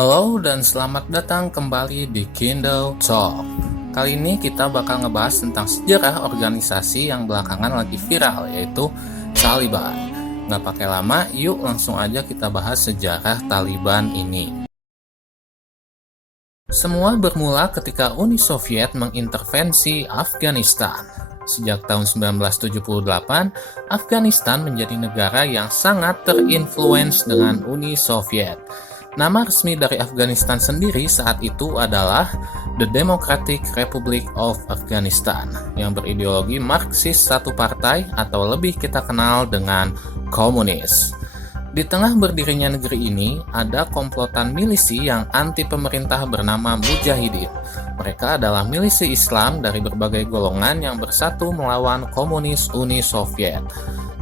Halo dan selamat datang kembali di Kindle Talk. Kali ini kita bakal ngebahas tentang sejarah organisasi yang belakangan lagi viral, yaitu Taliban. Nggak pakai lama, yuk langsung aja kita bahas sejarah Taliban ini. Semua bermula ketika Uni Soviet mengintervensi Afghanistan. Sejak tahun 1978, Afghanistan menjadi negara yang sangat terinfluence dengan Uni Soviet. Nama resmi dari Afghanistan sendiri saat itu adalah The Democratic Republic of Afghanistan, yang beриdeologi Marxis satu partai atau lebih kita kenal dengan komunis. Di tengah berdirinya negeri ini, ada komplotan milisi yang anti pemerintah bernama Mujahidin. Mereka adalah milisi Islam dari berbagai golongan yang bersatu melawan komunis Uni Soviet.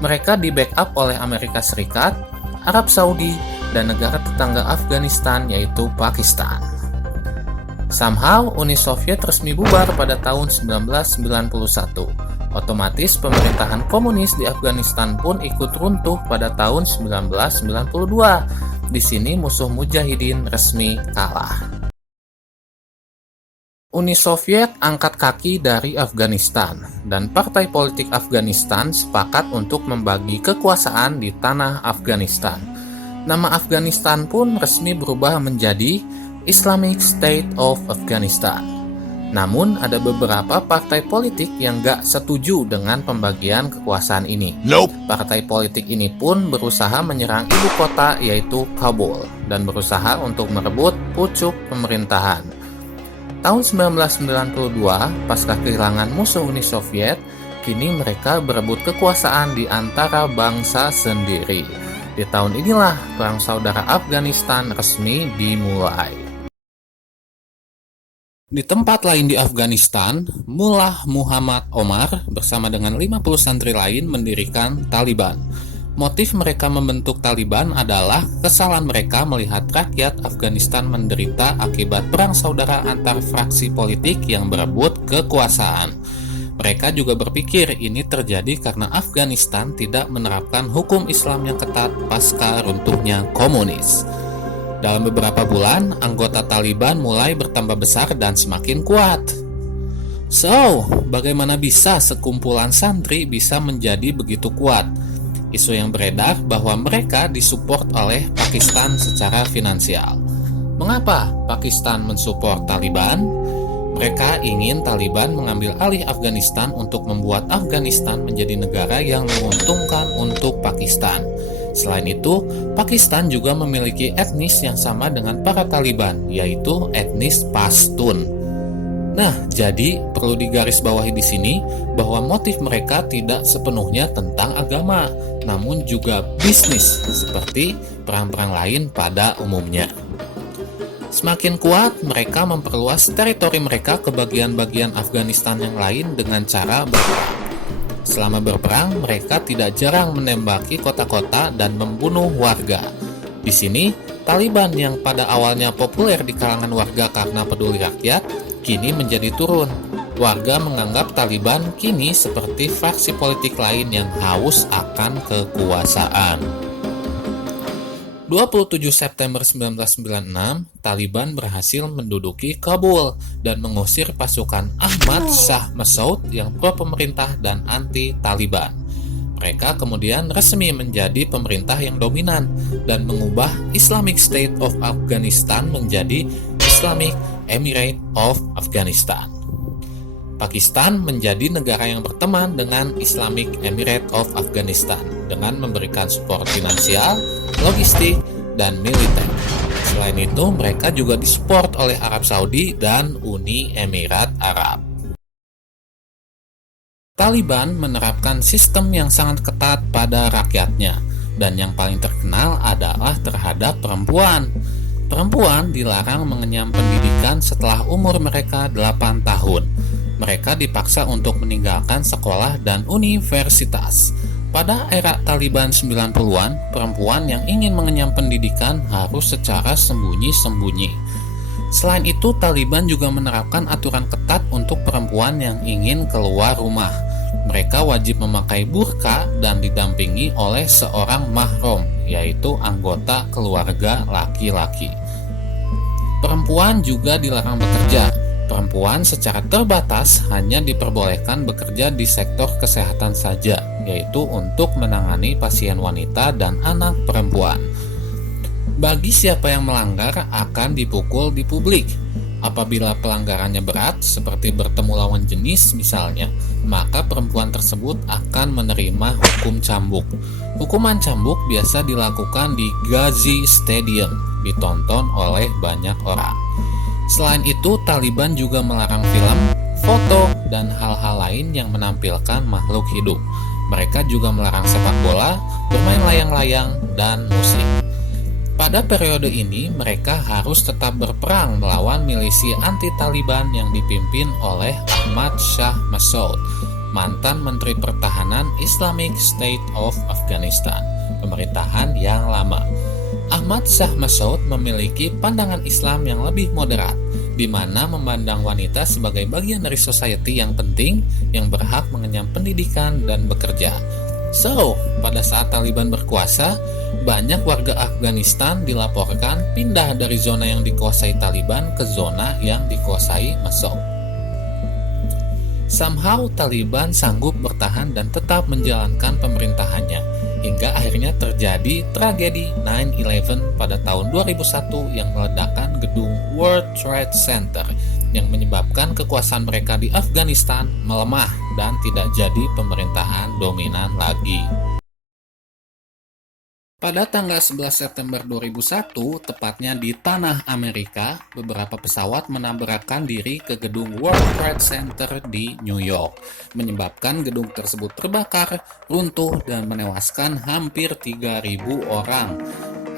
Mereka di-backup oleh Amerika Serikat, Arab Saudi, dan negara tetangga Afghanistan yaitu Pakistan. Somehow, Uni Soviet resmi bubar pada tahun 1991. Otomatis pemerintahan komunis di Afghanistan pun ikut runtuh pada tahun 1992. Di sini musuh Mujahidin resmi kalah. Uni Soviet angkat kaki dari Afghanistan, dan partai politik Afghanistan sepakat untuk membagi kekuasaan di tanah Afghanistan. Nama Afghanistan pun resmi berubah menjadi Islamic State of Afghanistan. Namun ada beberapa partai politik yang gak setuju dengan pembagian kekuasaan ini. Partai politik ini pun berusaha menyerang ibu kota yaitu Kabul dan berusaha untuk merebut pucuk pemerintahan. Tahun 1992, pasca kehilangan musuh Uni Soviet, kini mereka berebut kekuasaan di antara bangsa sendiri. Di tahun inilah Perang Saudara Afghanistan resmi dimulai. Di tempat lain di Afghanistan, Mullah Muhammad Omar bersama dengan 50 santri lain mendirikan Taliban. Motif mereka membentuk Taliban adalah kesalahan mereka melihat rakyat Afghanistan menderita akibat perang saudara antar fraksi politik yang berebut kekuasaan. Mereka juga berpikir ini terjadi karena Afghanistan tidak menerapkan hukum Islam yang ketat pasca runtuhnya komunis. Dalam beberapa bulan, anggota Taliban mulai bertambah besar dan semakin kuat. So, bagaimana bisa sekumpulan santri bisa menjadi begitu kuat? Isu yang beredar bahwa mereka disupport oleh Pakistan secara finansial. Mengapa Pakistan mensupport Taliban? Mereka ingin Taliban mengambil alih Afghanistan untuk membuat Afghanistan menjadi negara yang menguntungkan untuk Pakistan. Selain itu, Pakistan juga memiliki etnis yang sama dengan para Taliban, yaitu etnis Pashtun. Nah, jadi perlu digarisbawahi di sini bahwa motif mereka tidak sepenuhnya tentang agama, namun juga bisnis seperti perang-perang lain pada umumnya. Semakin kuat, mereka memperluas teritori mereka ke bagian-bagian Afghanistan yang lain dengan cara berperang. Selama berperang, mereka tidak jarang menembaki kota-kota dan membunuh warga. Di sini, Taliban yang pada awalnya populer di kalangan warga karena peduli rakyat, kini menjadi turun. Warga menganggap Taliban kini seperti faksi politik lain yang haus akan kekuasaan. 27 September 1996, Taliban berhasil menduduki Kabul dan mengusir pasukan Ahmad Shah Massoud yang pro-pemerintah dan anti-Taliban. Mereka kemudian resmi menjadi pemerintah yang dominan dan mengubah Islamic State of Afghanistan menjadi Islamic Emirate of Afghanistan. Pakistan menjadi negara yang berteman dengan Islamic Emirate of Afghanistan dengan memberikan support finansial, logistik, dan militer. Selain itu, mereka juga disupport oleh Arab Saudi dan Uni Emirat Arab. Taliban menerapkan sistem yang sangat ketat pada rakyatnya, dan yang paling terkenal adalah terhadap perempuan. Perempuan dilarang mengenyam pendidikan setelah umur mereka 8 tahun. Mereka dipaksa untuk meninggalkan sekolah dan universitas. Pada era Taliban 90-an, perempuan yang ingin mengenyam pendidikan harus secara sembunyi-sembunyi. Selain itu, Taliban juga menerapkan aturan ketat untuk perempuan yang ingin keluar rumah. Mereka wajib memakai burqa dan didampingi oleh seorang mahram, yaitu anggota keluarga laki-laki. Perempuan juga dilarang bekerja. Perempuan secara terbatas hanya diperbolehkan bekerja di sektor kesehatan saja, yaitu untuk menangani pasien wanita dan anak perempuan. Bagi siapa yang melanggar akan dipukul di publik. Apabila pelanggarannya berat, seperti bertemu lawan jenis misalnya, maka perempuan tersebut akan menerima hukum cambuk. Hukuman cambuk biasa dilakukan di Ghazi Stadium, ditonton oleh banyak orang. Selain itu, Taliban juga melarang film, foto, dan hal-hal lain yang menampilkan makhluk hidup. Mereka juga melarang sepak bola, bermain layang-layang, dan musik. Pada periode ini, mereka harus tetap berperang melawan milisi anti-Taliban yang dipimpin oleh Ahmad Shah Massoud, mantan Menteri Pertahanan Islamic State of Afghanistan, pemerintahan yang lama. Ahmad Shah Massoud memiliki pandangan Islam yang lebih moderat, di mana memandang wanita sebagai bagian dari society yang penting, yang berhak mengenyam pendidikan dan bekerja. So, pada saat Taliban berkuasa, banyak warga Afghanistan dilaporkan pindah dari zona yang dikuasai Taliban ke zona yang dikuasai Massoud. Somehow Taliban sanggup bertahan dan tetap menjalankan pemerintahannya, hingga akhirnya terjadi tragedi 9/11 pada tahun 2001 yang meledakkan gedung World Trade Center, yang menyebabkan kekuasaan mereka di Afghanistan melemah dan tidak jadi pemerintahan dominan lagi. Pada tanggal 11 September 2001, tepatnya di tanah Amerika, beberapa pesawat menabrakkan diri ke gedung World Trade Center di New York, menyebabkan gedung tersebut terbakar, runtuh, dan menewaskan hampir 3.000 orang.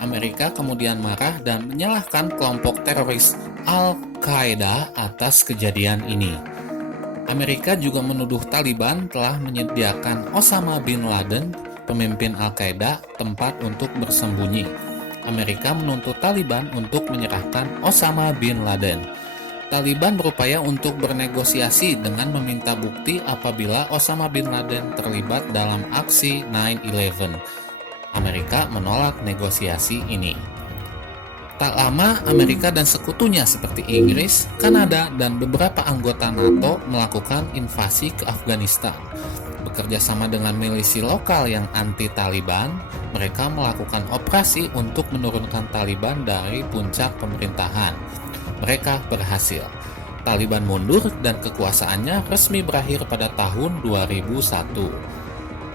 Amerika kemudian marah dan menyalahkan kelompok teroris Al-Qaeda atas kejadian ini. Amerika juga menuduh Taliban telah menyediakan Osama bin Laden, pemimpin Al-Qaeda, tempat untuk bersembunyi. Amerika menuntut Taliban untuk menyerahkan Osama bin Laden. Taliban berupaya untuk bernegosiasi dengan meminta bukti apabila Osama bin Laden terlibat dalam aksi 9/11. Amerika menolak negosiasi ini. Tak lama, Amerika dan sekutunya seperti Inggris, Kanada, dan beberapa anggota NATO melakukan invasi ke Afghanistan. Bekerja sama dengan milisi lokal yang anti-Taliban, mereka melakukan operasi untuk menurunkan Taliban dari puncak pemerintahan. Mereka berhasil. Taliban mundur dan kekuasaannya resmi berakhir pada tahun 2001.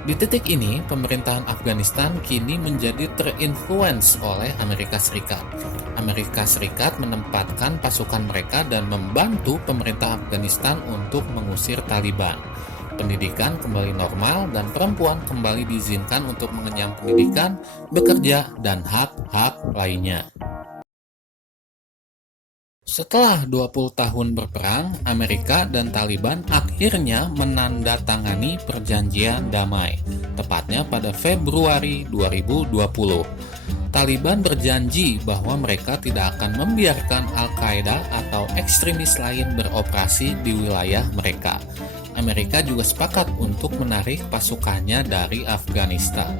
Di titik ini, pemerintahan Afghanistan kini menjadi terinfluence oleh Amerika Serikat. Amerika Serikat menempatkan pasukan mereka dan membantu pemerintah Afghanistan untuk mengusir Taliban. Pendidikan kembali normal dan perempuan kembali diizinkan untuk mengenyam pendidikan, bekerja, dan hak-hak lainnya. Setelah 20 tahun berperang, Amerika dan Taliban akhirnya menandatangani perjanjian damai, tepatnya pada Februari 2020. Taliban berjanji bahwa mereka tidak akan membiarkan Al-Qaeda atau ekstremis lain beroperasi di wilayah mereka. Amerika juga sepakat untuk menarik pasukannya dari Afghanistan.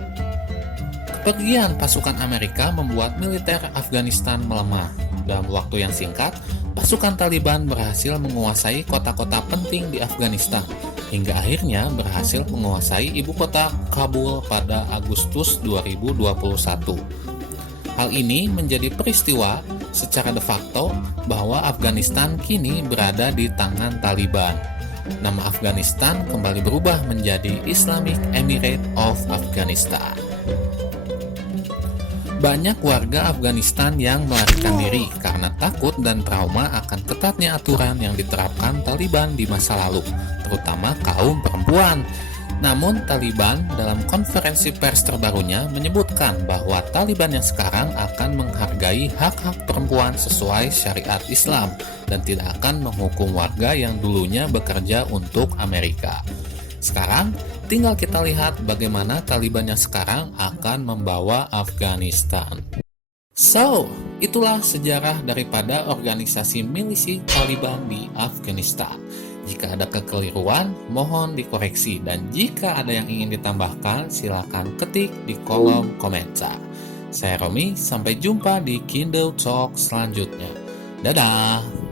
Kepergian pasukan Amerika membuat militer Afghanistan melemah. Dalam waktu yang singkat, pasukan Taliban berhasil menguasai kota-kota penting di Afghanistan, hingga akhirnya berhasil menguasai ibu kota Kabul pada Agustus 2021. Hal ini menjadi peristiwa secara de facto bahwa Afghanistan kini berada di tangan Taliban. Nama Afghanistan kembali berubah menjadi Islamic Emirate of Afghanistan. Banyak warga Afghanistan yang melarikan diri karena takut dan trauma akan ketatnya aturan yang diterapkan Taliban di masa lalu, terutama kaum perempuan. Namun Taliban dalam konferensi pers terbarunya menyebutkan bahwa Taliban yang sekarang akan menghargai hak-hak perempuan sesuai syariat Islam dan tidak akan menghukum warga yang dulunya bekerja untuk Amerika. Sekarang, tinggal kita lihat bagaimana Taliban yang sekarang akan membawa Afghanistan. So, itulah sejarah daripada organisasi milisi Taliban di Afghanistan. Jika ada kekeliruan, mohon dikoreksi. Dan jika ada yang ingin ditambahkan, silakan ketik di kolom komentar. Saya Romi, sampai jumpa di Kindle Talk selanjutnya. Dadah!